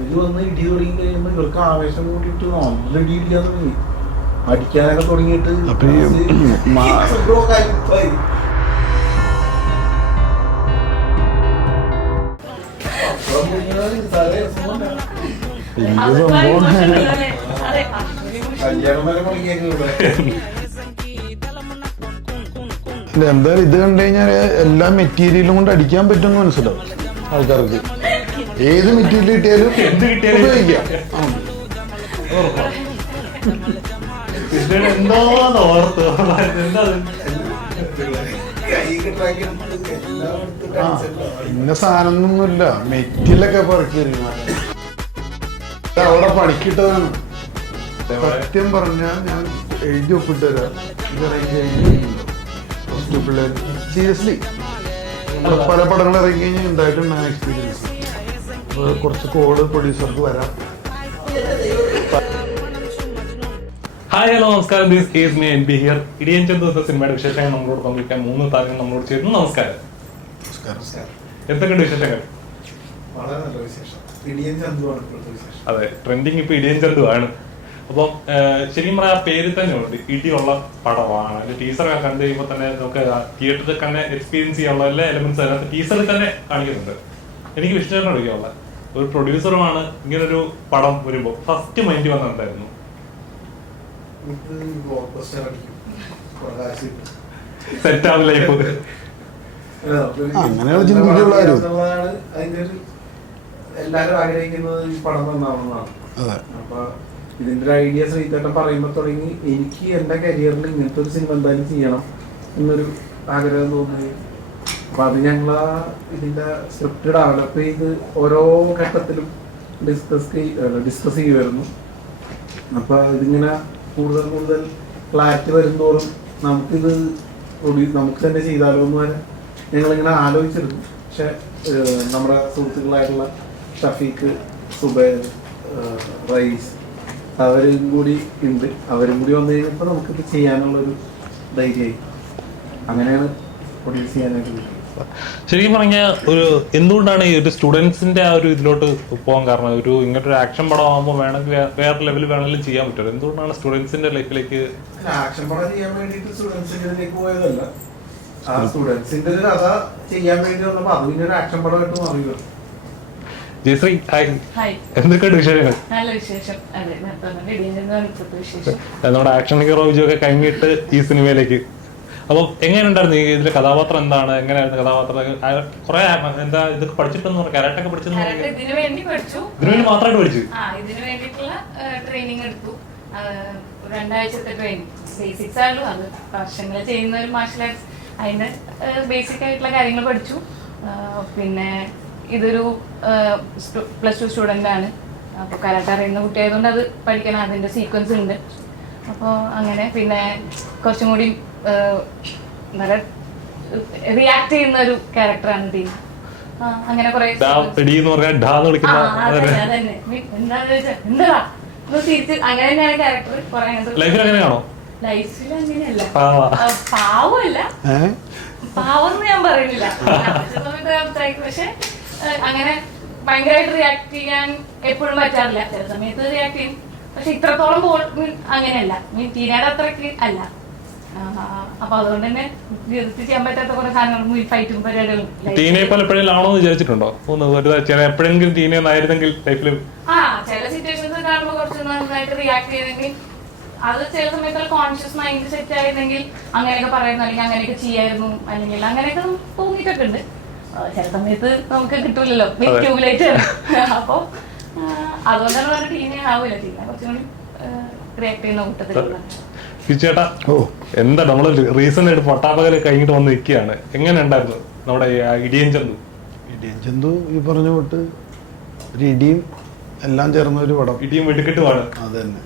ഇവര് വന്ന് ഇടി തുടങ്ങി കഴിയുമ്പോൾ ഇവർക്ക് ആവേശം കൂട്ടിയിട്ട് നല്ല ഇടി ഇടിക്കാൻ തുടങ്ങി, അടിക്കാനൊക്കെ തുടങ്ങിയിട്ട് എന്തായാലും ഇത് കണ്ടു കഴിഞ്ഞാൽ എല്ലാ മെറ്റീരിയലും കൊണ്ട് അടിക്കാൻ പറ്റുമെന്ന് മനസ്സിലാവും ആൾക്കാർക്ക്. ഏത് മെറ്റീരിയൽ കിട്ടിയാലും ഉപയോഗിക്കാം. ഇന്ന സാധനമൊന്നുമില്ല, മെറ്റീരിയലൊക്കെ പറക്കിയിരുന്നു അവിടെ പണിക്കിട്ടതാണ്. സത്യം പറഞ്ഞാൽ ഞാൻ എഴുതി ഒപ്പിട്ട് തരാം. പിള്ളേർ സീരിയസ്ലി പല പടങ്ങൾ ഇറങ്ങി കഴിഞ്ഞാൽ ഉണ്ടായിട്ടുണ്ടായ എക്സ്പീരിയൻസ്. കുറച്ച് കോഡ് പ്രൊഡ്യൂസർക്ക് വരാം. ഹായ് ഹലോ നമസ്കാരം, this is me N B here. Idiyan Chandhu എന്ന സിനിമയുടെ വിശേഷങ്ങൾ നമ്മളോട് പങ്കുവയ്ക്കാൻ 3 താരങ്ങൾ നമ്മളോട് ചേരുന്നു. നമസ്കാരം. എന്തൊക്കെയുണ്ട് വിശേഷങ്ങൾ? വളരെ നല്ല വിശേഷം. ഇടിയൻ ചന്തുവാണ് ഇപ്പോഴത്തെ വിശേഷം. അതെ, ട്രെൻഡിങ് ഇപ്പൊ ഇടിയൻ ചന്തു ആണ്. അപ്പം ശരിക്കും പറഞ്ഞാൽ ആ പേര് തന്നെ ഉണ്ട്, ഇടിയുള്ള പടമാണ്. ടീച്ചറൊക്കെ കണ്ടു കഴിയുമ്പോൾ തന്നെ നമുക്ക് തിയേറ്ററിൽ തന്നെ എക്സ്പീരിയൻസ് ചെയ്യാനുള്ള എല്ലാ എലമെന്റ്സ് അതിനകത്ത് ടീച്ചറിൽ തന്നെ കാണിക്കുന്നുണ്ട്. എനിക്ക് വിഷ്ണുവിനെ വിളിക്കാനുള്ള ഒരു പ്രൊഡ്യൂസറുമാണ് ഇങ്ങനൊരു പടം വരുമ്പോൾ ഫസ്റ്റ് മൈൻഡ് വന്നിട്ടുണ്ടായിരുന്നു സെറ്റ് ആവും ലൈഫ്. എല്ലാരും ആഗ്രഹിക്കുന്നത് ഈ പടം നന്നാവണമെന്നാണ്. അപ്പൊ ഇതിന്റെ ഒരു ഐഡിയ ശ്രീതേട്ടൻ പറയുമ്പോ തുടങ്ങി എനിക്ക് എന്റെ കരിയറിൽ ഇങ്ങനത്തെ ഒരു സിനിമ എന്തായാലും ചെയ്യണം എന്നൊരു ആഗ്രഹം തോന്നി. അപ്പൊ അത് ഞങ്ങളാ ഇതിന്റെ സ്ക്രിപ്റ്റ് ഡെവലപ്പ് ചെയ്ത് ഓരോ ഘട്ടത്തിലും ഡിസ്കസ് ചെയ്യുമായിരുന്നു. അപ്പൊ ഇതിങ്ങനെ കൂടുതൽ ക്ലാരിറ്റി വരുന്നതോറും നമുക്കിത് നമുക്ക് തന്നെ ചെയ്താലോ എന്ന് വരെ ഞങ്ങളിങ്ങനെ ആലോചിച്ചിരുന്നു. പക്ഷെ നമ്മുടെ സുഹൃത്തുക്കളായിട്ടുള്ള ഷഫീഖ്, സുബൈർ, റയീസ് അവരും കൂടി ഉണ്ട്. അവരും കൂടി വന്നു കഴിഞ്ഞപ്പോൾ നമുക്കിത് ചെയ്യാനുള്ളൊരു ധൈര്യമായി. അങ്ങനെയാണ് പ്രൊഡ്യൂസ് ചെയ്യാനായിട്ട്. ശരിക്കും പറഞ്ഞാൽ ഒരു എന്തുകൊണ്ടാണ് ഈ ഒരു സ്റ്റുഡൻസിന്റെ ആ ഒരു ഇതിലോട്ട് പോകാൻ കാരണം? ഒരു ഇങ്ങനൊരു ആക്ഷൻ പടം ആകുമ്പോൾ വേണമെങ്കിൽ വേറെ ലെവലിൽ വേണമെങ്കിലും ചെയ്യാൻ പറ്റുമല്ലോ. എന്തുകൊണ്ടാണ് സ്റ്റുഡൻസിന്റെ ലൈഫിലേക്ക് ആക്ഷൻ പടം ചെയ്യാൻ വേണ്ടിയിട്ട് സ്റ്റുഡൻസിലേക്ക് പോയതല്ല, ആ സ്റ്റുഡൻസിന്റെ ഒരു കഥ ചെയ്യാൻ വേണ്ടി വന്നപ്പോൾ അത് പിന്നെ ഒരു ആക്ഷൻ പടമായിട്ട് മാറിയത്. ജയശ്രീ, ഹായ്. എന്തൊക്കെയുണ്ട് വിശേഷങ്ങൾ? നല്ല വിശേഷം. നമ്മുടെ ആക്ഷൻ ഹീറോ വിജയൊക്കെ കഴിഞ്ഞിട്ട് ഈ സിനിമയിലേക്ക് അപ്പം എങ്ങനെയുണ്ടായിരുന്നു ഇതിലെ കഥാപാത്രം? എന്താണ്, എങ്ങനെയായിരുന്നു കഥാപാത്രം? കുറെ എന്താ ഇതൊക്കെ പഠിച്ചിട്ടെന്ന് പറഞ്ഞു, കരാട്ടൊക്കെ പഠിച്ചെന്ന് പറഞ്ഞു. ഇതിനു വേണ്ടി മാത്രമായിട്ട് പഠിച്ചു? ഇതിനു വേണ്ടിയിട്ടുള്ള ട്രെയിനിങ് എടുത്തു. 2 ആഴ്ചത്തെ ട്രെയിനിങ്. ബേസിക്സ് ആണല്ലോ, അത് വർഷങ്ങൾ ചെയ്യുന്ന ഒരു മാർഷൽ ആർട്സ്. അതിന്റെ ബേസിക് ആയിട്ടുള്ള കാര്യങ്ങൾ പഠിച്ചു. പിന്നെ ഇതൊരു +2 സ്റ്റുഡൻ്റ് ആണ്. അപ്പോൾ കരാട്ട അറിയുന്ന കുട്ടിയായതുകൊണ്ട് അത് പഠിക്കണം, അതിൻ്റെ സീക്വൻസ് ഉണ്ട്. അപ്പോൾ അങ്ങനെ പിന്നെ കുറച്ചും കൂടി റിയാക്ട് ചെയ്യുന്ന ഒരു ക്യാരക്ടറാണ് ടീം. അങ്ങനെ കുറെ അങ്ങനെ തന്നെയാണ് ക്യാരക്ടർ. ലൈഫിൽ അങ്ങനെയല്ല, പാവമല്ല, പാവം ഞാൻ പറയുന്നില്ല. പക്ഷെ അങ്ങനെ ഭയങ്കരമായിട്ട് റിയാക്ട് ചെയ്യാൻ എപ്പോഴും പറ്റാറില്ല. ചില സമയത്ത് റിയാക്ട് ചെയ്യും, പക്ഷെ ഇത്രത്തോളം അങ്ങനെയല്ല. ടീനയുടെ അത്രക്ക് അല്ല. അപ്പൊ അതുകൊണ്ട് തന്നെ ചെയ്യാൻ പറ്റാത്ത കുറെ സാധനങ്ങളും ഫൈറ്റും പരിപാടികളും. ടീനെ പോലെ എപ്പോഴാണോ വിചാരിച്ചിട്ടുണ്ടോ എപ്പോഴെങ്കിലും ടീനായിരുന്നെങ്കിൽ ലൈഫിൽ? ചില സിറ്റുവേഷൻസ് കാണുമ്പോൾ കുറച്ച് നന്നായിട്ട് റിയാക്ട് ചെയ്തെങ്കിൽ അത് ചില സമയത്ത് കോൺഷ്യസ് മൈൻഡ് സെറ്റ് ആയിരുന്നെങ്കിൽ അങ്ങനെയൊക്കെ പറയുന്നു, അല്ലെങ്കിൽ അങ്ങനെയൊക്കെ ചെയ്യായിരുന്നു, അല്ലെങ്കിൽ അങ്ങനെയൊക്കെ തോന്നിയിട്ടൊക്കെ ഉണ്ട്. ചില സമയത്ത് നമുക്ക് കിട്ടൂലല്ലോ, ട്യൂബിലൈറ്റ്. അപ്പൊ അതുകൊണ്ടാണ് പറഞ്ഞ ടീനെ ആവൂല, ടീനെ കുറച്ചും കൂടി റിയാക്ട് ചെയ്യുന്ന കൂട്ടത്തിലുള്ള. ചേട്ടാ, എന്താ നമ്മള് റീസെന്റ് ആയിട്ട് പട്ടാപ്പകല് കഴിഞ്ഞിട്ട് വന്ന് നിൽക്കുകയാണ്. എങ്ങനെ ഉണ്ടായിരുന്നു നമ്മുടെ ഇടിയൻ ചന്തു? ഇടിയൻ ചന്തു ഈ പറഞ്ഞ തൊട്ട് ഒരു ഇടിയും എല്ലാം ചേർന്ന ഒരു പടം. ഇടിയും വെടിക്കെട്ടുമാണ്. അത് തന്നെ.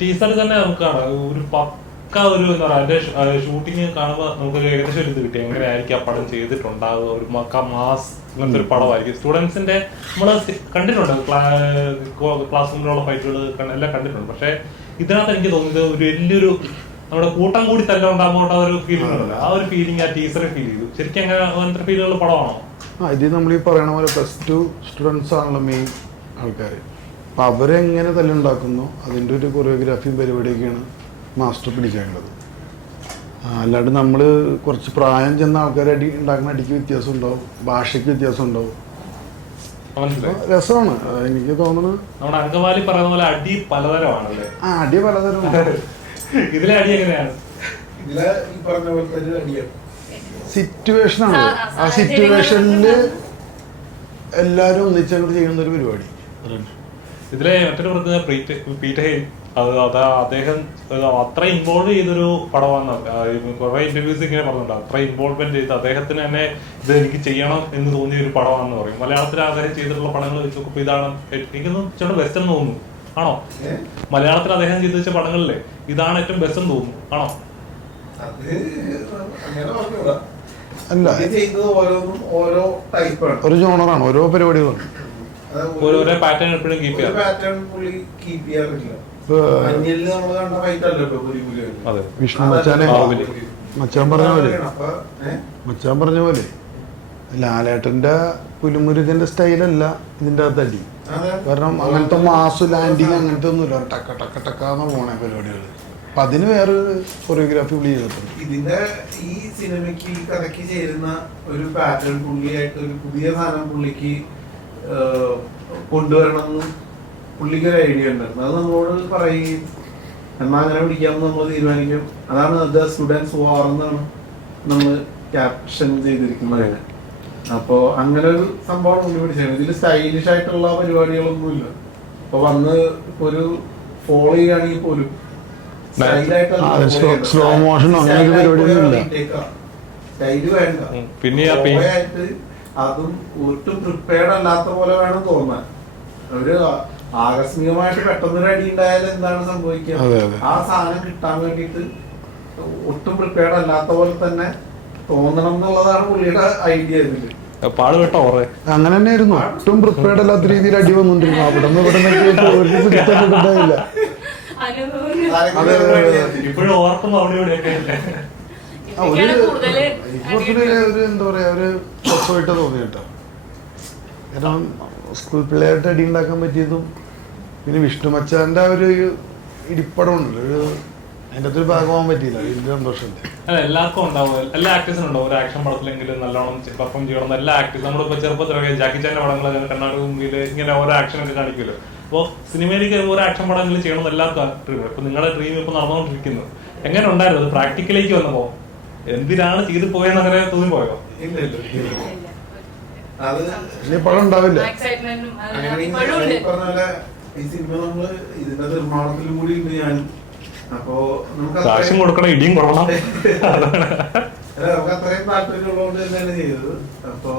ടീസർ തന്നെ നമുക്ക് കാണാം, ഒരു പക്ക ഒരു എന്താ പറയുക ഷൂട്ടിങ് കാണുമ്പോൾ നമുക്കൊരു ഏകദേശം ഒരു ഇത് കിട്ടി. എങ്ങനെയായിരിക്കും ആ പടം ചെയ്തിട്ടുണ്ടാവുക? ഒരു മാസ് അങ്ങനത്തെ ഒരു പടമായിരിക്കും. സ്റ്റുഡൻസിന്റെ നമ്മള് കണ്ടിട്ടുണ്ട്, ക്ലാസ് റൂമിലുള്ള ഫൈറ്റുകൾ എല്ലാം കണ്ടിട്ടുണ്ട്. പക്ഷെ ഇതിനകത്ത് എനിക്ക് തോന്നിയത് ഒരു വലിയൊരു നമ്മുടെ കൂട്ടം കൂടി തന്നെ ഉണ്ടാകുമ്പോൾ ഒരു ഫീലിംഗ് ഉണ്ടല്ലോ, ആ ഒരു ഫീലിംഗ് ആ ടീച്ചറെ ഫീൽ ചെയ്തു. ശരിക്കും അങ്ങനെ അങ്ങനത്തെ ഫീലുള്ള പടമാണോ? ഇത് നമ്മൾ ഈ പറയണ പോലെ +2 സ്റ്റുഡൻസ് ആണല്ലോ മെയിൻ ആൾക്കാർ. അപ്പം അവരെങ്ങനെ തല്ലുണ്ടാക്കുന്നു അതിൻ്റെ ഒരു കൊറിയോഗ്രാഫിയും പരിപാടിയൊക്കെയാണ് മാസ്റ്റർ പിടിക്കേണ്ടത്. അല്ലാണ്ട് നമ്മൾ കുറച്ച് പ്രായം ചെന്ന ആൾക്കാർ അടി ഉണ്ടാക്കുന്ന അടിക്ക് വ്യത്യാസം ഉണ്ടാവും, ഭാഷയ്ക്ക് വ്യത്യാസം ഉണ്ടാവും. രസമാണ് എനിക്ക് തോന്നുന്നത്. നമ്മുടെ അങ്കമാലി പറയുന്ന പോലെ അടി പലതരമാണല്ലേ? അടി പലതരം. ഇതിലെ അടി എങ്ങനെയാണ്? ഇതിലെ ഈ പറഞ്ഞ പോലത്തെ ഒരു അടിയാണ്, സിറ്റുവേഷനാണ്. ആ സിറ്റുവേഷനിൽ എല്ലാവരും ഒന്നിച്ചങ്ങോട്ട് ചെയ്യുന്ന ഒരു പരിപാടി. ഇതിലെ മറ്റൊരു പ്രത്യേകത പീറ്റർ ഹെയ്ൻ, അദ്ദേഹം അത്ര ഇൻവോൾവ് ചെയ്തൊരു പടമാണ്. കുറെ ഇന്റർവ്യൂസ് ഇങ്ങനെ പറഞ്ഞിട്ടുണ്ട്, അത്ര ഇൻവോൾവ്മെന്റ് ചെയ്ത് അദ്ദേഹത്തിന് തന്നെ ഇത് എനിക്ക് ചെയ്യണം എന്ന് തോന്നിയ ഒരു പടമാണെന്ന് പറയും. മലയാളത്തിൽ അദ്ദേഹം ചെയ്തിട്ടുള്ള പടങ്ങൾ വെച്ച് നോക്കുമ്പോൾ ഇതാണ് എനിക്കൊന്നും ചേട്ടൻ ബെസ്റ്റ് എന്ന് തോന്നുന്നു. ആണോ? മലയാളത്തിൽ അദ്ദേഹം ചെയ്തു വെച്ച പടങ്ങളിലെ ഇതാണ് ഏറ്റവും ബെസ്റ്റ് എന്ന് തോന്നുന്നു. ആണോ? അല്ല, ഓരോ ടൈപ്പാണ്, ഒരു ജോണറാണ്, ഓരോ പരിപാടികളാണ്, ഓരോ പാറ്റേൺ എപ്പോഴും കീപ്പ് ചെയ്യാം. വിഷ്ണു മച്ചാൻ പറഞ്ഞ പോലെ ലാലേട്ടന്റെ പുലിമുരുകന്റെ സ്റ്റൈലല്ല ഇതിന്റെ അകത്ത് അടി. കാരണം അങ്ങനത്തെ മാസ് ലാൻഡിങ് അങ്ങനത്തെ ഒന്നുമില്ല, ടക്ക ടക്ക ടക്കാന്ന് പോണേ പരിപാടികൾ. അപ്പൊ അതിന് വേറെ കൊറിയോഗ്രാഫി പുള്ളി ചെയ്തിട്ടുണ്ട്. ഇതിന്റെ ഈ സിനിമയ്ക്ക് ഈ കഥയ്ക്ക് ചേരുന്ന ഒരു പാറ്റേൺ പുള്ളിയായിട്ട് ഒരു പുതിയ സാധനം പുള്ളിക്ക് കൊണ്ടുവരണമെന്ന് പുള്ളിക്ക് ഒരു ഐഡിയ ഉണ്ടായിരുന്നു. അത് നമ്മളോട് പറയുകയും എന്നാൽ അങ്ങനെ പിടിക്കാമെന്ന് നമ്മൾ തീരുമാനിക്കും. അതാണ് ദ സ്റ്റുഡൻസ് വാർ എന്നാണ് നമ്മൾ ക്യാപ്ഷൻ ചെയ്തിരിക്കുന്നത്. അപ്പോ അങ്ങനെ ഒരു സംഭവം പുള്ളി പിടിച്ചത്. ഇതിൽ സ്റ്റൈലിഷ് ആയിട്ടുള്ള പരിപാടികളൊന്നുമില്ല. ഇപ്പൊ വന്ന് ഇപ്പൊ ഒരു ഫോളോ ചെയ്യുകയാണെങ്കിൽ പോലും സ്ലോ മോഷൻ അങ്ങനെ പരിപാടിയൊന്നുമില്ല, സ്റ്റൈല് വേണ്ട. പിന്നെ അതും ഒട്ടും പ്രിപ്പയർഡ് അല്ലാത്ത പോലെ വേണം തോന്നാൻ. ഒരു ആകസ്മികമായിട്ട് പെട്ടെന്നൊരു അടി ഉണ്ടായാലും എന്താണ് സംഭവിക്കുക, ആ സാധനം കിട്ടാൻ വേണ്ടിയിട്ട് ഒട്ടും പ്രിപ്പയർഡ് അല്ലാത്ത പോലെ തന്നെ തോന്നണം എന്നുള്ളതാണ് പുള്ളിയുടെ ഐഡിയ. ഇതില് അങ്ങനെ തന്നെയായിരുന്നു. ഒട്ടും പ്രിപ്പയർഡ് അല്ലാത്ത രീതിയിൽ അടി വന്നോണ്ടിരുന്നു. അവിടെ നിന്ന് ഇവിടെ പിടിച്ചിട്ടുണ്ടായില്ല. ഒരു എന്താ പറയാ, ഒരു സ്വസ്ഥമായിട്ട് തോന്നി കേട്ടോ. കാരണം സ്കൂൾ പിള്ളേരായിട്ട് അടി ഉണ്ടാക്കാൻ പറ്റിയതും പിന്നെ വിഷ്ണു മച്ചാന്റെ ഒരു ഇടിപ്പടം ഉണ്ടല്ലോ, ഒരു അതിന്റെ ഒരു ഭാഗമാകാൻ പറ്റിയില്ല. ഇതിന്റെ സന്തോഷമുണ്ട്. എല്ലാവർക്കും ഉണ്ടാവും, എല്ലാ ആക്ടേഴ്സിനും ഉണ്ടാവും ഒരു ആക്ഷൻ പടത്തിലെങ്കിലും നല്ലോണം പെർഫോം ചെയ്യണം. എല്ലാ ആക്ടേഴ്സ് നമ്മളിപ്പോ ചെറുപ്പത്തിലൊക്കെ ജാക്കി ചാന്റെ പടങ്ങൾ കർണാടക മുമ്പിൽ ഇങ്ങനെ ഓരോ ആക്ഷൻ ഒക്കെ കാണിക്കുമല്ലോ. അപ്പോൾ സിനിമയിലേക്ക് ഓരോ ആക്ഷൻ പടങ്ങളിൽ ചെയ്യണം എല്ലാവർക്കും ഡ്രീം. ഇപ്പൊ നിങ്ങളുടെ ഡ്രീം ഇപ്പൊ നടന്നുകൊണ്ടിരിക്കുന്നത് എങ്ങനെ ഉണ്ടായിരുന്നു? അത് പ്രാക്ടിക്കലേക്ക് വന്നപ്പോ എന്തിനാണ് ചെയ്തു പോയെന്ന് അങ്ങനെ തോന്നിപ്പോയോ? പടം ഉണ്ടാവില്ല. ഈ സിനിമ നമ്മള് ഇതിന്റെ നിർമ്മാണത്തിലും കൂടി ഉണ്ട് ഞാൻ. അപ്പോ കാശും കൊടുക്കണം, ഇടിയും കൊടുക്കണം. നമുക്ക് അത്രയും താല്പര്യമുള്ളതുകൊണ്ട് തന്നെയാണ് ചെയ്തത്. അപ്പോ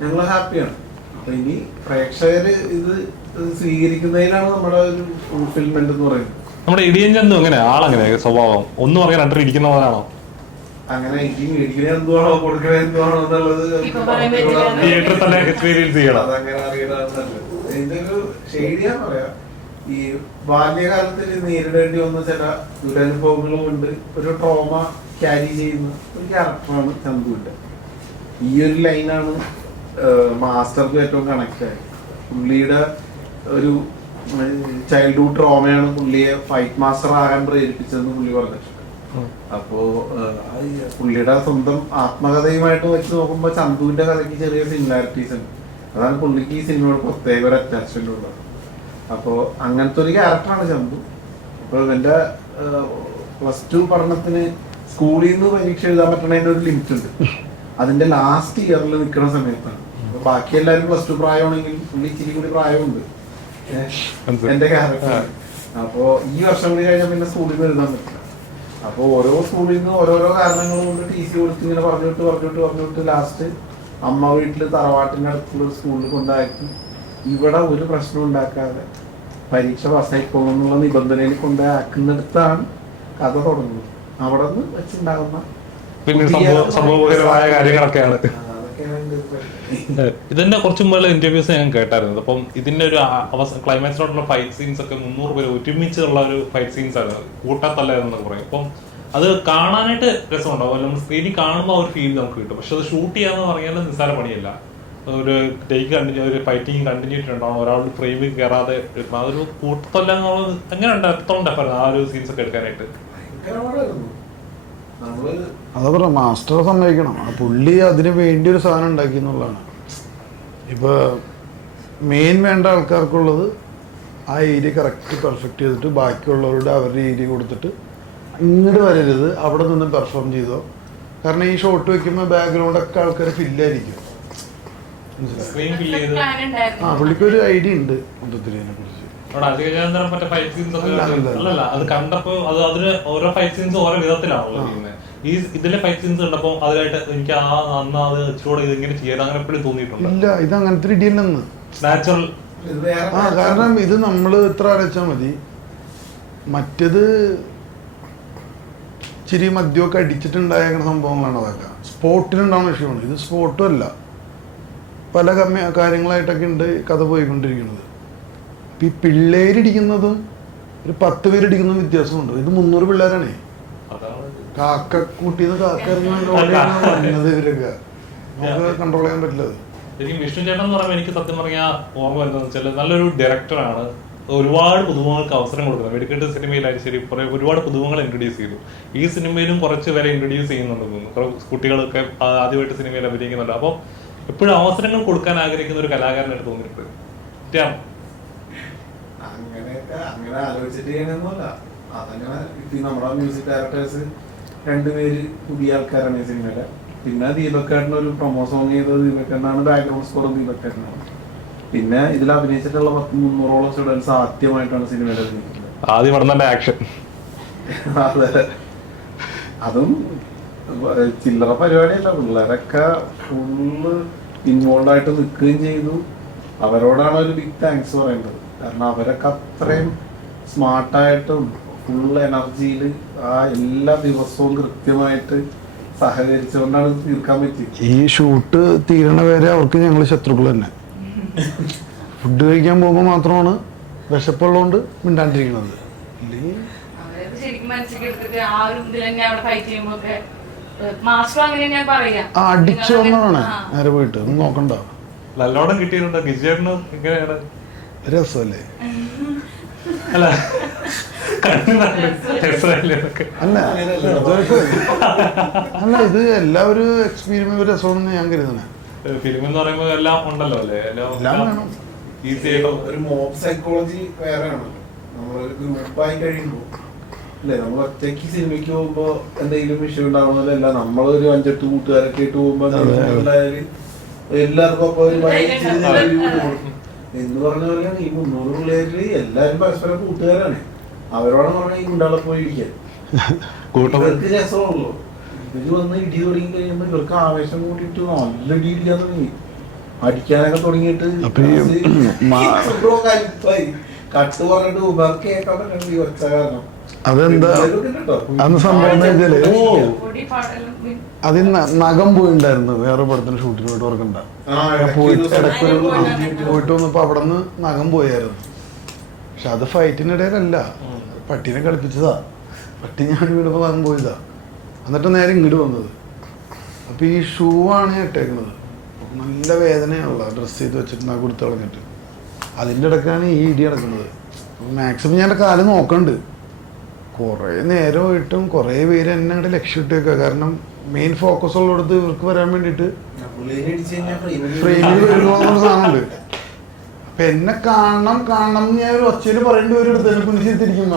ഞങ്ങള് ഹാപ്പിയാണ്. അപ്പൊ ഇനി പ്രേക്ഷകര് ഇത് സ്വീകരിക്കുന്നതിലാണ് നമ്മുടെ ഒരു ഫുൾഫിൽമെന്റ് എന്ന് പറയുന്നത്. നമ്മുടെ ഇടിയൻ ചന്തു എങ്ങനെ ആളെങ്ങനെ സ്വഭാവം ഒന്നും പറയാൻ രണ്ടര ഇരിക്കുന്നവരാണോ? അങ്ങനെ ഇടി മേടിക്കണേ എന്തുവാണോ കൊടുക്കണേ എന്തുവാണോ എന്നുള്ളത് തിയേറ്ററിൽ തന്നെ എക്സ്പീരിയൻസ് ചെയ്യണം. അതങ്ങനെ അറിയണമെന്നല്ല ഇതിന്റെ ഒരു ഷെയ്ഡിയാ പറയാ. ഈ ബാല്യകാലത്തിൽ നേരിടേണ്ടി വന്ന ചില ദുരനുഭവങ്ങളും കൊണ്ട് ഒരു ട്രോമ ക്യാരി ചെയ്യുന്ന ഒരു ക്യാരക്ടറാണ് ചന്തുവിന്റെ. ഈ ഒരു ലൈനാണ് മാസ്റ്റർക്ക് ഏറ്റവും കണക്ട് ആയത്. പുള്ളിയുടെ ഒരു ചൈൽഡ്ഹുഡ് ട്രോമയാണ് പുള്ളിയെ ഫൈറ്റ് മാസ്റ്റർ ആകാൻ പ്രേരിപ്പിച്ചതെന്ന് പുള്ളി പറഞ്ഞിട്ടുണ്ട്. അപ്പോ പുള്ളിയുടെ സ്വന്തം ആത്മകഥയുമായിട്ട് വെച്ച് നോക്കുമ്പോൾ ചന്തുവിന്റെ കഥയ്ക്ക് ചെറിയ സിമിലാരിറ്റീസ് ഉണ്ട്. അതാണ് പുള്ളിക്ക് ഈ സിനിമയോട് പ്രത്യേക ഒരു അറ്റാച്ച്മെന്റ് ഉള്ളത്. അപ്പോ അങ്ങനത്തെ ഒരു ക്യാരക്ടറാണ് ചന്തു. അപ്പൊ ഇവന്റെ +2 പഠനത്തിന് സ്കൂളിൽ നിന്ന് പരീക്ഷ എഴുതാൻ പറ്റണതിന്റെ ഒരു ലിമിറ്റ് ഉണ്ട്. അതിന്റെ ലാസ്റ്റ് ഇയറിൽ നിൽക്കുന്ന സമയത്താണ്. അപ്പൊ ബാക്കി എല്ലാവരും +2 പ്രായമാണെങ്കിൽ പുള്ളി ഇച്ചിരി കൂടി പ്രായമുണ്ട് എന്റെ ക്യാരക്ടർ. അപ്പോ ഈ വർഷം കൂടി കഴിഞ്ഞാൽ പിന്നെ സ്കൂളിൽ നിന്ന് എഴുതാൻ പറ്റില്ല. അപ്പൊ ഓരോ സ്കൂളിൽ നിന്ന് ഓരോരോ കാരണങ്ങൾ കൊണ്ട് TC കൊടുത്ത് ഇങ്ങനെ പറഞ്ഞിട്ട് ലാസ്റ്റ് അമ്മ വീട്ടില് തറവാട്ടിന്റെ അടുത്തുള്ള സ്കൂളിൽ കൊണ്ടാക്കി ഇവിടെ ഒരു പ്രശ്നം ഉണ്ടാക്കാതെ പരീക്ഷ പാസ്സായി പോകുന്നുള്ള നിബന്ധനയിൽ കൊണ്ടാക്കുന്നിടത്താണ് കഥ തുടങ്ങുന്നത്. അവിടെ നിന്ന് വെച്ചുണ്ടാകുന്ന പിന്നെ സംഭവപരമായ കാര്യങ്ങളൊക്കെയാണ്. ഇതിന്റെ കുറച്ച് മുമ്പുള്ള ഇന്റർവ്യൂസ് ഞാൻ കേട്ടായിരുന്നു. അപ്പം ഇതിന്റെ ഒരു ക്ലൈമാക്സിലോട്ടുള്ള ഫൈറ്റ് സീൻസ് ഒക്കെ 300 പേര് ഒരുമിച്ചുള്ള ഒരു ഫൈറ്റ് സീൻസ് ആണ്, കൂട്ടത്തല്ലായെന്നൊക്കെ പറയും. അപ്പം അത് കാണാനായിട്ട് രസമുണ്ടാവും. നമ്മൾ സ്ക്രീനിൽ കാണുമ്പോൾ ആ ഒരു ഫീൽ നമുക്ക് കിട്ടും. പക്ഷെ അത് ഷൂട്ട് ചെയ്യാന്ന് പറഞ്ഞാൽ നിസ്സാര പണിയല്ല. ഒരു ടേക്ക് കണ്ടിന്യൂ ഒരു ഫൈറ്റിങ് കണ്ടിന്യൂറ്റി ഉണ്ടാവണം, ഒരാൾ ഫ്രെയിമിൽ കയറാതെ എടുക്കണം, അതൊരു കൂട്ടത്തല്ല എന്നുള്ളത് എങ്ങനെയുണ്ട്, എത്രയുണ്ട് ആ ഒരു സീൻസ് ഒക്കെ എടുക്കാനായിട്ട്? അതാ പറഞ്ഞ മാസ്റ്റർ സമ്മതിക്കണം, ആ പുള്ളി അതിന് വേണ്ടി ഒരു സാധനം ഉണ്ടാക്കി എന്നുള്ളതാണ്. ഇപ്പൊ മെയിൻ വേണ്ട ആൾക്കാർക്കുള്ളത് ആ ഏരിയ കറക്റ്റ് പെർഫെക്റ്റ് ചെയ്തിട്ട് ബാക്കിയുള്ളവരുടെ അവരുടെ ഏരിയ കൊടുത്തിട്ട് ഇങ്ങോട്ട് വരരുത്, അവിടെ നിന്ന് പെർഫോം ചെയ്തോ. കാരണം ഈ ഷോട്ട് വെക്കുമ്പോൾ ബാക്ക്ഗ്രൗണ്ട് ഒക്കെ ആൾക്കാർ ഫില്ലായിരിക്കും. ആ പുള്ളിക്കൊരു ഐഡിയ ഉണ്ട് മൊത്തത്തിൽ ഇതിനെ കുറിച്ച്. അത് കണ്ടപ്പോ അതിന് ഓരോ ഫൈറ്റ് സീൻസ് ഓരോ വിധത്തിലാണല്ലോ ചെയ്യുന്നത്. ഈ ഇതിലെ ഫൈറ്റ് സീൻസ് കണ്ടപ്പോ അതിലായിട്ട് എനിക്ക് അന്ന് അത് ഇച്ചിരൂടെ ഇതെങ്ങനെ ചെയ്യാൻ അങ്ങനെ എപ്പോഴും തോന്നിയിട്ടുണ്ട്. ഇല്ല, ഇത് അങ്ങനത്തെ ഇടിയല്ലെന്ന് നാച്ചുറൽ. കാരണം ഇത് നമ്മൾ ഇത്ര അരച്ചാൽ മതി. മറ്റേത് ഇച്ചിരി മദ്യമൊക്കെ അടിച്ചിട്ടുണ്ടായേക്കുന്ന സംഭവങ്ങളാണ് അതൊക്കെ. സ്പോട്ടിലുണ്ടാവുന്ന വിഷയമാണ്. ഇത് സ്പോട്ടും അല്ല, പല കാര്യങ്ങളായിട്ടൊക്കെ ഉണ്ട് കഥ പോയിക്കൊണ്ടിരിക്കുന്നത്. ഇപ്പം ഈ പിള്ളേരിടിക്കുന്നതും ഒരു 10 പേരിടിക്കുന്നതും വ്യത്യാസമുണ്ട്. ഇത് 300 പിള്ളേരാണേ. കാക്ക കൂട്ടിന്ന് കാക്ക ഇറങ്ങുന്നത് ഇവരൊക്കെ നമുക്ക് കൺട്രോൾ ചെയ്യാൻ പറ്റില്ല. ശരിക്കും വിഷ്ണു ചേട്ടൻ എന്ന് പറയുമ്പോൾ എനിക്ക് സത്യം പറഞ്ഞാൽ ഓർമ്മ എന്താണെന്ന് വെച്ചാൽ നല്ലൊരു ഡയറക്ടറാണ്. ഒരുപാട് പുതുമുഖങ്ങൾക്ക് അവസരം കൊടുക്കുന്നത്. വെടിക്കെട്ട് സിനിമയിലായാലും ശരി ഒരുപാട് പുതുമുഖങ്ങൾ ഇൻട്രൊഡ്യൂസ് ചെയ്തു. ഈ സിനിമയിലും കുറച്ച് പേരെ ഇൻട്രൊഡ്യൂസ് ചെയ്യുന്നുണ്ടെന്ന് തോന്നുന്നു. കുട്ടികളൊക്കെ ആദ്യമായിട്ട് സിനിമയിൽ അഭിനയിക്കുന്നുണ്ട്. അപ്പോൾ എപ്പോഴും അവസരങ്ങൾ കൊടുക്കാൻ ആഗ്രഹിക്കുന്ന ഒരു കലാകാരനായിട്ട് തോന്നിയിട്ടുണ്ട്. അങ്ങനെ ആലോചിച്ചിട്ട് ചെയ്യണമെന്നല്ല, അതങ്ങനെ നമ്മുടെ മ്യൂസിക് ഡയറക്ടേഴ്സ് 2 പേര് പുതിയ ആൾക്കാരാണ് ഈ സിനിമയിലെ. പിന്നെ ദീപക്കേട്ടൻ ഒരു പ്രൊമോ സോങ് ചെയ്തത് ദീപക്കേട്ടനാണ്, ബാക്ക്ഗ്രൗണ്ട് സ്കോറും ദീപക്കേട്ടനാണ്. പിന്നെ ഇതിൽ അഭിനയിച്ചിട്ടുള്ള 300ഓളം സ്റ്റുഡൻസ് ആദ്യമായിട്ടാണ് സിനിമയിൽ അഭിനയിക്കുന്നത്. ആക്ഷൻ അതെ, അതും ചില്ലറ പരിപാടിയല്ല. പിള്ളേരൊക്കെ ഫുള്ള് ഇൻവോൾവ് ആയിട്ട് നിൽക്കുകയും ചെയ്തു. അവരോടാണ് ഒരു ബിഗ് താങ്ക്സ് പറയേണ്ടത്. കാരണം അവരൊക്കെ അത്രയും സ്മാർട്ടായിട്ടും ഫുൾ എനർജിയിൽ ആ എല്ലാ ദിവസവും കൃത്യമായിട്ട് സഹകരിച്ചുകൊണ്ടാണ് തീർക്കാൻ പറ്റിയത്. ഈ ഷൂട്ട് തീരണ വരെ അവർക്ക് ഞങ്ങൾ ശത്രുക്കൾ തന്നെ. ഫുഡ് കഴിക്കാൻ പോകുമ്പോൾ മാത്രമാണ് വിശപ്പുള്ളതുകൊണ്ട് മിണ്ടാണ്ടിരിക്കുന്നത്. അടിച്ചു വന്നതാണ് നേരെ പോയിട്ട് ഒന്നും നോക്കണ്ട. നല്ലോണം കിട്ടിയിട്ടുണ്ട്. ഗിജേട്ടന് എങ്ങനെയാണ്? രസമല്ലേ? അല്ല അല്ല, ഇത് എല്ലാവരും എക്സ്പീരിയൻസ് രസമാണെന്ന് ഞാൻ കരുതുന്നത്. ഫിലിം എന്ന് പറയുമ്പോൾ എല്ലാം ഉണ്ടല്ലോ അല്ലേ? എല്ലാം വേണം. ഈസി ആയിട്ട് ഒരു മോബ് സൈക്കോളജി വേറെ ആണല്ലോ. നമ്മളൊരു ഗ്രൂപ്പായി കഴിയുമ്പോൾ അല്ലേ, നമ്മൾ ഒറ്റയ്ക്ക് സിനിമയ്ക്ക് പോകുമ്പോ എന്തെങ്കിലും വിഷയം ഉണ്ടാവണമല്ല. നമ്മളൊരു 5-8 കൂട്ടുകാരൊക്കെ ആയിട്ട് പോകുമ്പോ എല്ലാവർക്കും അപ്പൊ ഒരു എന്ന് പറഞ്ഞ പോലെയാണ് ഈ 300 പിള്ളേരില് എല്ലാരും പരസ്പരം കൂട്ടുകാരാണ്. അവരോടാണ് പറഞ്ഞാൽ ഈ ഗുണ്ടാളെ പോയി ഇടിക്കാൻ. ഇവർക്ക് രസമുള്ളൂ. ഇവര് വന്ന് ഇടി തുടങ്ങി കഴിയുമ്പോ ഇവർക്ക് ആവേശം കൂട്ടിയിട്ട് നല്ല ഇടി ഇടിക്കാൻ തുടങ്ങി, അടിക്കാനൊക്കെ തുടങ്ങിയിട്ട് കട്ട് പറഞ്ഞിട്ട് ഉപർക്ക് കേൾക്കാൻ പറ്റണ്ട ഈ ഒച്ച കാരണം. അതെന്താ അന്ന് സംഭവം അതിൽ നഖം പോയിണ്ടായിരുന്നു. വേറെ പടത്തിന് ഷൂട്ടിന് പോയിട്ട് ഓർക്കണ്ട. പോയിട്ട് വന്നപ്പോ അവിടെ നിന്ന് നഖം പോയായിരുന്നു. പക്ഷെ അത് ഫൈറ്റിനിടയിലല്ല, പട്ടീനെ കളിപ്പിച്ചതാ. പട്ടി ഞാൻ വീടുമ്പോ നഖം പോയതാ. എന്നിട്ട് നേരെ ഇങ്ങോട്ട് വന്നത്. അപ്പൊ ഈ ഷൂ ആണ് ഇട്ടേക്കുന്നത്. നല്ല വേദനയാണല്ലോ ഡ്രസ്സ് ചെയ്ത് വെച്ചിട്ട് നഖം കൊടുത്ത് കളഞ്ഞിട്ട്. അതിൻ്റെ ഇടയ്ക്കാണ് ഈ ഇടി നടക്കുന്നത്. മാക്സിമം ഞാൻ എൻ്റെ കാല് നോക്കണ്ട്. കുറേ നേരമായിട്ടും കുറേ പേര് എന്നെ അങ്ങോട്ട് ലക്ഷ്യമിട്ടേക്കുക. കാരണം മെയിൻ ഫോക്കസ് ഉള്ളിടത്ത് ഇവർക്ക് വരാൻ വേണ്ടിയിട്ട് ഫ്രെയിമിൽ വരുന്നൊരു സാധനമുണ്ട്. അപ്പൊ എന്നെ കാണണം എന്ന് ഞാൻ ഒരു ഒച്ചയിൽ പറയേണ്ടി വരും. എടുത്ത് എന്നെ കുനിച്ചിരിക്കുന്ന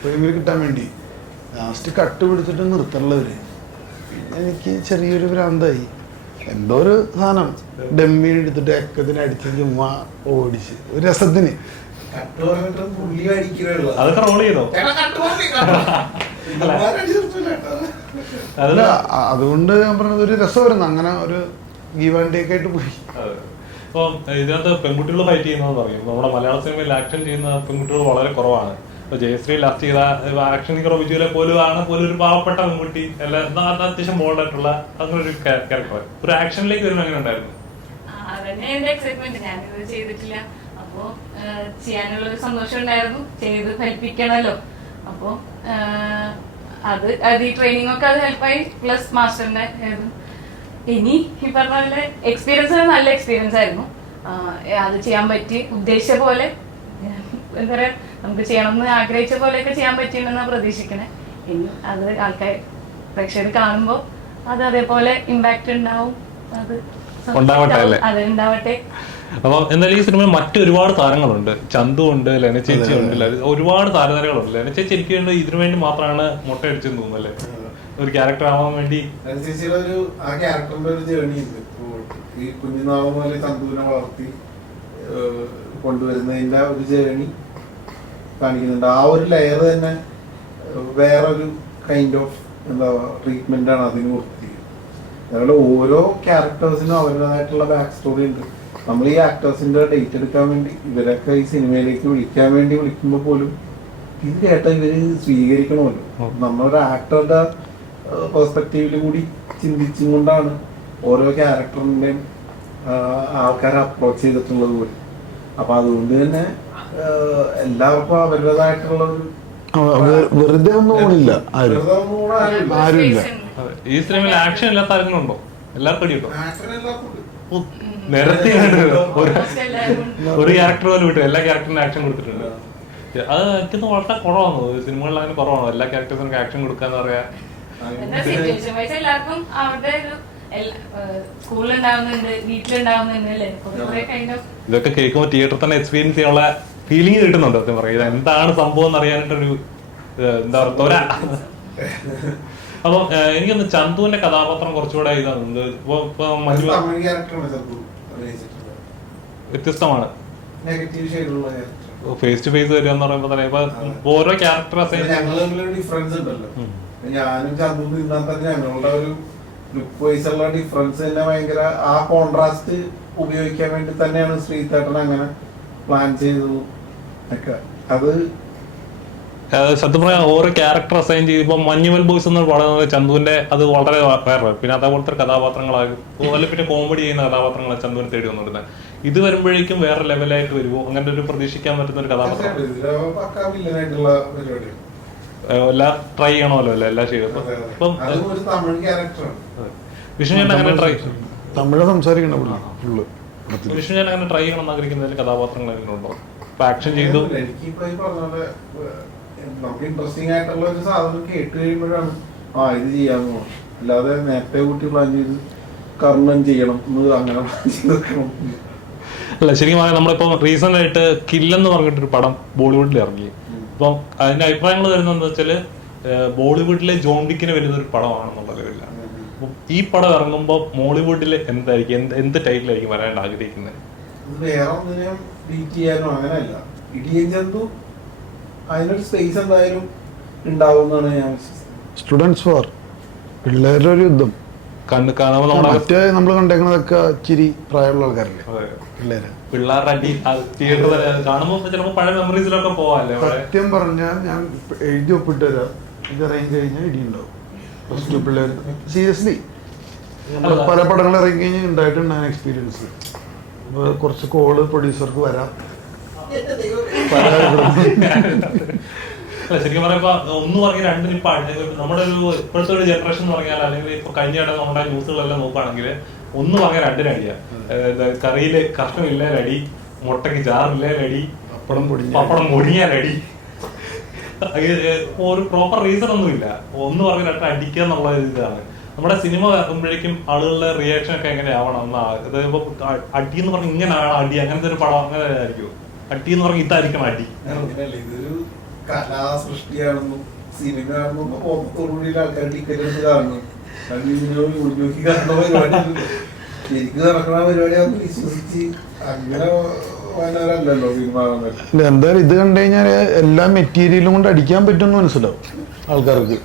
ഫ്രെയിമിൽ കിട്ടാൻ വേണ്ടി ലാസ്റ്റ് കട്ട് പിടിച്ചിട്ട് നിർത്തുള്ളവര്. പിന്നെ എനിക്ക് ചെറിയൊരു ഭ്രാന്തായി. എന്തോ ഒരു സാധനം ഡമ്മി എടുത്തിട്ട് എക്കത്തിന് അടിച്ച് ചുമ്മാ ഓടിച്ച് ഒരു രസത്തിന്. അതുകൊണ്ട് ഞാൻ പറഞ്ഞത് ഒരു രസമായിരുന്നു. അങ്ങനെ ഒരു ഗീവ് ആൻഡ് ടേക്ക് ആയിട്ട് പോയി. ഇപ്പം ഇതിനകത്ത് പെൺകുട്ടികൾ ഫൈറ്റ് ചെയ്യുന്നതെന്ന് പറയും. നമ്മുടെ മലയാള സിനിമയിൽ ആക്ഷൻ ചെയ്യുന്ന പെൺകുട്ടികൾ വളരെ കുറവാണ്. ഇപ്പൊ ജയശ്രീ ലാസ്റ്റ് ചെയ്ത ആക്ഷൻ ഹീറോ വിജുവിലെ പോലും ഒരു പാവപ്പെട്ട പെൺകുട്ടി എല്ലാം അത്യാവശ്യം ബോൾഡായിട്ടുള്ള അങ്ങനെ ഒരു ക്യാരക്ടർ. ഒരു ആക്ഷനിലേക്ക് വരുമ്പോൾ എങ്ങനെ ഉണ്ടായിരുന്നു? അതന്നെ എന്റെ എക്സൈറ്റ്മെന്റ്. ഞാനിത് ചെയ്തിട്ടില്ല, അപ്പോ ചെയ്യാനുള്ള ഒരു സന്തോഷം ഉണ്ടായിരുന്നു. ചെയ്ത് ഫലിപ്പിക്കണല്ലോ. അപ്പോ അത് ഈ ട്രെയിനിങ് ഒക്കെ അത് ഹെൽപ്പായി. പ്ലസ് മാസ്റ്ററിന്റെ ഇനി ഈ പറഞ്ഞ പോലെ എക്സ്പീരിയൻസ് നല്ല എക്സ്പീരിയൻസ് ആയിരുന്നു. അത് ചെയ്യാൻ പറ്റി, ഉദ്ദേശിച്ച പോലെ എന്താ പറയാ, നമുക്ക് ചെയ്യണമെന്ന് ആഗ്രഹിച്ച പോലെയൊക്കെ ചെയ്യാൻ പറ്റിയിട്ടുണ്ടെന്നാണ് പ്രതീക്ഷിക്കണേ. ഇനി അത് ആൾക്കാർ പ്രേക്ഷകർ കാണുമ്പോൾ അത് അതേപോലെ ഇമ്പാക്ട് ഉണ്ടാവും. അത് ഉണ്ടാവട്ടെ. അപ്പൊ എന്തായാലും ഈ സിനിമയിൽ മറ്റൊരുപാട് താരങ്ങളുണ്ട്. ചന്തു ഉണ്ട്, ലെന ചേച്ചി ഉണ്ട്, ഒരുപാട് താരങ്ങളുണ്ട്. ലെന ചേച്ചി എനിക്ക് വേണ്ടി ഇതിനു വേണ്ടി മാത്രമാണ് മുട്ടയടിച്ചെന്ന് തോന്നുന്നു അല്ലേ, ഒരു ക്യാരക്ടർ ആവാൻ വേണ്ടി. ചേച്ചിയുടെ ആ ക്യാരക്ടറിന്റെ ഒരു ജേർണി ഉണ്ട്. ഈ കുഞ്ഞുനാള് പോലെ ചന്തുവിനെ വളർത്തി കൊണ്ടുവരുന്നതിന്റെ ഒരു ജേർണി കാണിക്കുന്നുണ്ട്. ആ ഒരു ലെയർ തന്നെ വേറൊരു കൈൻഡ് ഓഫ് എന്താ ട്രീറ്റ്മെന്റ് ആണ് അതിന് കൊടുത്തിരിക്കുന്നത്. അതുപോലെ ഓരോ ക്യാരക്ടേഴ്സിനും അവരുടേതായിട്ടുള്ള ബാക്ക് സ്റ്റോറി ഉണ്ട്. നമ്മൾ ഈ ആക്ടേഴ്സിന്റെ ഡേറ്റ് എടുക്കാൻ വേണ്ടി ഇവരൊക്കെ ഈ സിനിമയിലേക്ക് വിളിക്കാൻ വേണ്ടി വിളിക്കുമ്പോൾ പോലും ഇത് കേട്ട ഇവര് സ്വീകരിക്കണമല്ലോ. നമ്മളൊരു ആക്ടറുടെ പെർസ്പെക്റ്റീവിൽ കൂടി ചിന്തിച്ചും കൊണ്ടാണ് ഓരോ ക്യാരക്ടറിന്റെയും ആൾക്കാരെ അപ്രോച്ച് ചെയ്തിട്ടുള്ളത് പോലും. അപ്പൊ അതുകൊണ്ട് തന്നെ എല്ലാവർക്കും അവരുടേതായിട്ടുള്ള ഒരു വെറുതെ ഒന്നും ഓടില്ല, ആരുമില്ല. ഈ സിനിമയിൽ ആക്ഷൻ ഇല്ലാത്ത ആരെങ്കിലും ഉണ്ടോ? എല്ലാവർക്കും അടിയുണ്ടോ? നിരത്തി ഒരു ക്യാരക്ടർ പോലും വിട്ടു, എല്ലാ ക്യാരക്ടറിനും ആക്ഷൻ കൊടുത്തിട്ടുണ്ട്. അത് എനിക്കൊന്ന് വളരെ കുറവാണോ സിനിമകളിൽ? അങ്ങനെ കുറവാണോ എല്ലാ ക്യാരക്ടേഴ്സിനും ആക്ഷൻ കൊടുക്കാന്ന് പറയാ? എല്ലാവർക്കും അവരുടെ ഒരു സ്കൂളിലുണ്ടാവുന്നുണ്ട്, വീട്ടിലുണ്ടാവുന്നുണ്ട്. ഇതൊക്കെ കേൾക്കുമ്പോൾ തിയേറ്ററിൽ തന്നെ എക്സ്പീരിയൻസ് ചെയ്യാനുള്ള ഫീലിംഗ് കിട്ടുന്നുണ്ട്. സത്യം പറയുക എന്താണ് സംഭവം എന്ന് അറിയാനായിട്ടൊരു എന്താ പറയുക. അപ്പം എനിക്കൊന്ന് ചന്തുവിന്റെ കഥാപാത്രം കുറച്ചുകൂടെ ഇതാണ് വ്യത്യസ്തമാണ്. ഫേസ് ടു ഫേസ് വരിക എന്ന് പറയുമ്പോ തന്നെ ഇപ്പൊ ഓരോ ക്യാരക്ടർ ഡിഫറൻസ് ഉണ്ടല്ലോ. ഞാനും ചന്തുവും തിന്നാൻ തന്നെ ഞങ്ങളുടെ ഒരു ലുക്ക് വൈസ് ഉള്ള ഡിഫറൻസ് തന്നെ ഭയങ്കര. ആ കോൺട്രാസ്റ്റ് ഉപയോഗിക്കാൻ വേണ്ടി തന്നെയാണ് ശ്രീതേട്ടൻ അങ്ങനെ പ്ലാൻ ചെയ്തത് ഒക്കെ. അത് സത്യം പറയാൻ ഓരോ ക്യാരക്ടർ അസൈൻ ചെയ്യുമ്പോൾ മഞ്ഞുമൽ ബോയ്സ് എന്ന് പറയുന്നത് ചന്തുവിന്റെ അത് വളരെ വേറെ. പിന്നെ അതേപോലത്തെ കഥാപാത്രങ്ങളാകും, അതുപോലെ പിന്നെ കോമഡി ചെയ്യുന്ന കഥാപാത്രങ്ങളെ ചന്തുവിനെ തേടി വന്നിരുന്നത്. ഇത് വരുമ്പോഴേക്കും വേറെ ലെവലായിട്ട് വരുമോ? അങ്ങനത്തെ ഒരു പ്രതീക്ഷിക്കാൻ പറ്റുന്ന ഒരു കഥാപാത്രം എല്ലാം ട്രൈ ചെയ്യണമല്ലോ അല്ലേ, എല്ലാം ചെയ്യും. ഇപ്പം വിഷ്ണു ഞാൻ അങ്ങനെ ട്രൈ തമിഴ് സംസാരിക്കണം. വിഷ്ണു ഞാൻ അങ്ങനെ ട്രൈ ചെയ്യണം ആഗ്രഹിക്കുന്നതിൽ കഥാപാത്രങ്ങൾ എന്തെങ്കിലും ഉണ്ടോ? ആക്ഷൻ ചെയ്തു നമുക്ക് ഇൻട്രസ്റ്റിംഗ് ആയിട്ടുള്ള ഒരു സാധനം കേട്ട് കഴിയുമ്പോഴാണ് ഇത് ചെയ്യാമോ. അല്ലാതെ നേരത്തെ കൂട്ടി പ്ലാൻ ചെയ്ത് കർണം ചെയ്യണം അങ്ങനെ പ്ലാൻ ചെയ്ത് വെക്കണം. അല്ല ശരിക്കും പറഞ്ഞാൽ നമ്മളിപ്പോ റീസെന്റ് ആയിട്ട് കില്ലെന്ന് പറഞ്ഞിട്ടൊരു പടം ബോളിവുഡിൽ ഇറങ്ങി. അപ്പം അതിന്റെ അഭിപ്രായങ്ങൾ വരുന്നതെന്ന് വെച്ചാല് ബോളിവുഡിലെ ജോൺ വിക്കിന് വരുന്നൊരു പടമാണെന്നുള്ള ലെവലിലാണ്. ഈ പടം ഇറങ്ങുമ്പോൾ മോളിവുഡിൽ എന്തായിരിക്കും, എന്ത് ടൈറ്റിലായിരിക്കും വരാൻ ആഗ്രഹിക്കുന്നത്? വേറെ ഒന്നിനെയും ബീറ്റ് ചെയ്യാനോ അങ്ങനെയല്ല. ഇടിയൻ ചന്തു അതിനൊരു സ്പേസ് എന്തായാലും ഉണ്ടാവും എന്നാണ് ഞാൻ വിശ്വസിക്കുന്നത്. സ്റ്റുഡൻസ് ഫോർ പിള്ളേരുടെ ഒരു യുദ്ധം മറ്റേ നമ്മൾ കണ്ടേക്കുന്നതൊക്കെ ഇച്ചിരി പ്രായമുള്ള ആൾക്കാരല്ലേ പിള്ളേരുടെ അടി തിയേറ്റർ കാണുമ്പോൾ ചിലപ്പോൾ പഴയ മെമ്മറീസിലൊക്കെ പോവാല്ലേ. സത്യം പറഞ്ഞാൽ ഞാൻ എഴുതി ഒപ്പിട്ട് തരാം, ഇത് ഇറങ്ങി കഴിഞ്ഞാൽ ഇടിയുണ്ടാവും. പ്ലസ് ടു പിള്ളേർ സീരിയസ്ലി പല പടങ്ങൾ ഇറങ്ങി കഴിഞ്ഞാൽ ഉണ്ടായിട്ടുണ്ടായ എക്സ്പീരിയൻസ്. കുറച്ച് കോള് പ്രൊഡ്യൂസർക്ക് വരാം. ശരിക്കും പറയുമ്പോ ഒന്ന് പറഞ്ഞ രണ്ടിന് ഇപ്പൊ നമ്മുടെ ഒരു ഇപ്പോഴത്തെ ഒരു ജനറേഷൻ എന്ന് പറഞ്ഞാൽ, അല്ലെങ്കിൽ ഇപ്പൊ കഴിഞ്ഞ ഇടം നമ്മുടെ ന്യൂസുകളെല്ലാം നോക്കുകയാണെങ്കിൽ ഒന്ന് പറഞ്ഞ രണ്ടിനടിയാ. കറിയില് കഷ്ണമില്ലേലടി, മുട്ടയ്ക്ക് ചാറില്ലേലടി, പപ്പടം പൊടിയാലടി. ഒരു പ്രോപ്പർ റീസൺ ഒന്നുമില്ല. ഒന്ന് പറഞ്ഞ രണ്ടിന് അടിക്കുക എന്നുള്ള ഇതാണ്. നമ്മുടെ സിനിമ ഇറങ്ങുമ്പോഴേക്കും ആളുകളുടെ റിയാക്ഷൻ ഒക്കെ എങ്ങനെയാവണം എന്നാ. ഇപ്പൊ അടി എന്ന് പറഞ്ഞ ഇങ്ങനെയാണ് അടി, അങ്ങനത്തെ ഒരു പടം അങ്ങനെ ആയിരിക്കും. അടി എന്ന് പറഞ്ഞ ഇതായിരിക്കണം അടി. ഇതൊരു കലാസൃഷ്ടിയാണെന്നും സിനിമയാണെന്നും ഓർമ്മത്തോടുകൂടി ആൾക്കാർ ടിക്കറ്റ് എടുത്ത് കാണുന്നു. നോക്കി കാണുന്ന പരിപാടി ശരിക്കും നടക്കുന്ന പരിപാടിയാണെന്ന് വിശ്വസിച്ച് അങ്ങനെ വന്നവരല്ലല്ലോ സിനിമ. എന്തായാലും ഇത് കണ്ടു കഴിഞ്ഞാൽ എല്ലാ മെറ്റീരിയലും കൊണ്ട് അടിക്കാൻ പറ്റുമെന്ന് മനസ്സിലാവും ആൾക്കാർക്ക്.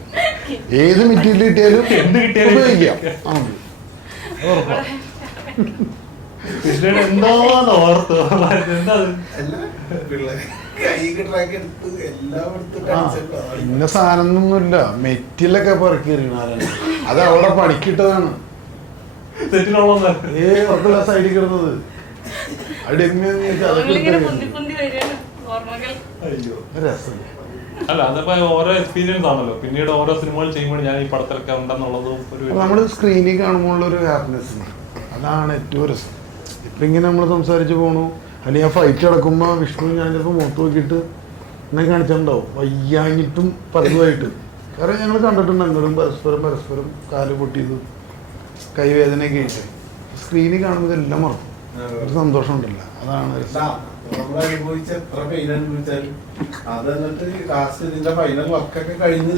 ഏത് മെറ്റീരിയൽ കിട്ടിയാലും എന്ത് കിട്ടിയാലും ഉപയോഗിക്കാം. എന്തോന്ന് ഓർത്തു എന്താ ഇന്ന സാധനമൊന്നുമില്ല, മെറ്റിലൊക്കെ പറക്കിയിരിക്കണ അത് അവിടെ പണിക്കിട്ടതാണ്. സൈഡിൽ കിടന്നത് രസം. അല്ല അതിപ്പോ ഓരോ എക്സ്പീരിയൻസ് ആണല്ലോ. പിന്നീട് ഓരോ സിനിമകൾ ചെയ്യുമ്പോൾ ഞാൻ ഈ പടത്തിലൊക്കെ ഉണ്ടെന്നുള്ളതും ഒരു നമ്മൾ സ്ക്രീനിൽ കാണുമ്പോൾ ഒരു ഹാപ്പിനെസ് അതാണ് ഏറ്റവും രസം. ഇപ്പം ഇങ്ങനെ നമ്മൾ സംസാരിച്ച് പോണു, അല്ലെങ്കിൽ ആ ഫൈറ്റ് നടക്കുമ്പോൾ വിഷ്ണു ഞാൻ ചിലപ്പോൾ മുഖത്ത് നോക്കിയിട്ട് എന്നെ കാണിച്ചിട്ടുണ്ടാവും വയ്യാഞ്ഞിട്ടും പലതുമായിട്ട്. കാരണം ഞങ്ങൾ കണ്ടിട്ടുണ്ട് ഞങ്ങളും പരസ്പരം കാല് പൊട്ടിയതും കൈവേദനയൊക്കെ ആയിട്ട്. സ്ക്രീനിൽ കാണുമ്പോൾ ഇതെല്ലാം മറക്കും, ഒരു സന്തോഷം ഉണ്ടല്ല, അതാണ് രസം. നമ്മൾ അനുഭവിച്ച എത്ര പെയിൻ അനുഭവിച്ചാലും അത് എന്നിട്ട് ലാസ്റ്റ് ഇതിന്റെ ഫൈനൽ വർക്കൊക്കെ കഴിഞ്ഞ്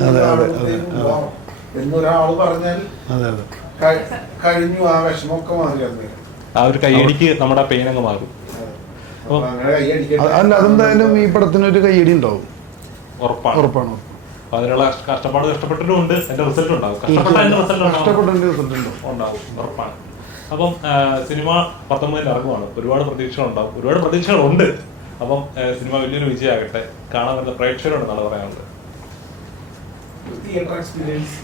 എന്നൊരാള് പറഞ്ഞാൽ അതെ അതെ കഴിഞ്ഞു, ആ വിഷമമൊക്കെ മാറി. ആ ഒരു കൈയടിക്ക് നമ്മുടെ പെയിൻ അങ്ങ് മാറും. അങ്ങനെ കൈയടിക്കാൻ അല്ല അതെന്തായാലും ഈ പടത്തിനൊരു കൈയടി ഉണ്ടാവും, ഉറപ്പാണ്. ഉറപ്പാണ്. അതിനുള്ള കഷ്ടപ്പെട്ടിട്ടുണ്ട്, എന്റെ റിസൾട്ട് ഉണ്ടാവും. കഷ്ടപ്പെട്ടതിന്റെ റിസൾട്ട് ഉണ്ടാവും, ഉറപ്പാണ്. അപ്പം സിനിമ 19 ഇറങ്ങുവാണ്. ഒരുപാട് പ്രതീക്ഷകളുണ്ടാവും, ഒരുപാട് പ്രതീക്ഷകളുണ്ട്. അപ്പം സിനിമ വലിയൊരു വിജയമാകട്ടെ. കാണാൻ വരുന്ന പ്രേക്ഷകരോട് എന്നാണ് പറയാനുള്ളത്. തിയേറ്റർ എക്സ്പീരിയൻസ്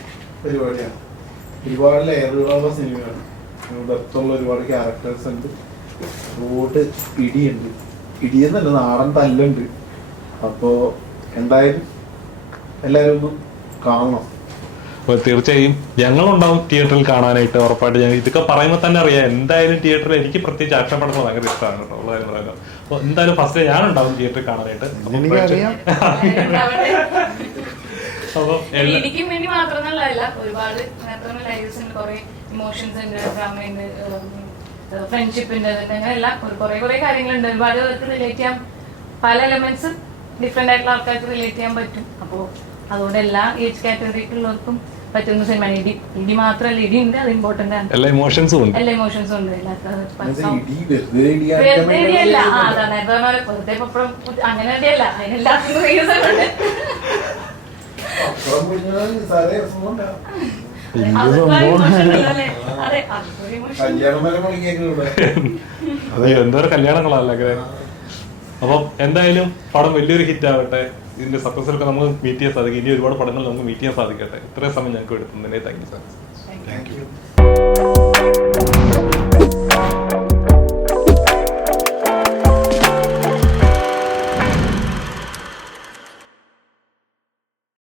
പരിപാടിയാണ്. ഒരുപാട് ലെയറുകളുള്ള സിനിമയാണ്. ഡെപ്തുള്ള ഒരുപാട് ക്യാരക്ടേഴ്സ് ഉണ്ട്. റോഡ് ഇടിയുണ്ട്, ഇടിയെന്നല്ല നാടൻ തല്ലുണ്ട്. അപ്പോ എന്തായാലും എല്ലാവരും ഒന്ന് കാണണം. അപ്പോൾ തീർച്ചയായും ഞങ്ങളുണ്ടാവും തിയേറ്ററിൽ കാണാനായിട്ട്, ഉറപ്പായിട്ട്. ഞാൻ ഇതൊക്കെ പറയുമ്പോൾ തന്നെ അറിയാം എന്തായാലും തിയേറ്ററിൽ എനിക്ക് പ്രത്യേകിച്ച് ആക്ഷൻ പടങ്ങൾ ഭയങ്കര ഇഷ്ടമാണ് കേട്ടോ, ഉള്ള കാര്യം പറയാം. അപ്പോൾ എന്തായാലും ഫസ്റ്റ് ഞാനുണ്ടാവും തിയേറ്ററിൽ കാണാനായിട്ട്. എനിക്കറിയാം. അപ്പോൾ എനിക്കും വേണ്ടി മാത്രമല്ല, ഒരുപാട് ലൈവ്സ് ഉണ്ട്, കുറെ ഇമോഷൻസ് ഉണ്ട്, ഡ്രാമ ഉണ്ട്, ഫ്രണ്ട്ഷിപ്പ് ഉണ്ട്, അങ്ങനെ എല്ലാം കുറെ കാര്യങ്ങളുണ്ട്. ഒരുപാട് പേർക്ക് റിലേറ്റ് ചെയ്യാൻ, പല എലമെന്റ്സ് ഡിഫറെന്റ് ആയിട്ടുള്ള ആൾക്കാർക്ക് റിലേറ്റ് ചെയ്യാൻ പറ്റും. അപ്പോൾ അതുകൊണ്ട് എല്ലാ ഏജ് കാറ്റഗറിക്കുള്ളവർക്കും പറ്റുന്ന സിനിമയാണ്. ഇടി മാത്രമല്ല, ഇടി ഉണ്ട്, അത് ഇമ്പോർട്ടന്റ് ആണ്. എല്ലാ ഇമോഷൻസും ഉണ്ട്, എല്ലാ ഇമോഷൻസും ഉണ്ട്. വെറുതെ ഇടിയല്ല, അതാ നേരത്തെ പറഞ്ഞ പോലെ വെറുതെ പപ്പടം അങ്ങനെ ഇടിയല്ല, അതിനെല്ലാത്തിനും റീസൺ ഉണ്ട്. കല്യാണം വരെ വിളിക്കേക്കൂടെ. എന്തോരം കല്യാണങ്ങളല്ലേ. അപ്പം എന്തായാലും പടം വലിയൊരു ഹിറ്റ് ആവട്ടെ. ഇതിന്റെ സക്സസിലൊക്കെ നമുക്ക് മീറ്റ് ചെയ്യാൻ സാധിക്കും. ഇനി ഒരുപാട് പടങ്ങൾ നമുക്ക് മീറ്റ് ചെയ്യാൻ സാധിക്കട്ടെ. ഇത്രയും സമയം ഞങ്ങൾക്ക് എടുക്കുന്നതിനെ thank you sir. Thank U.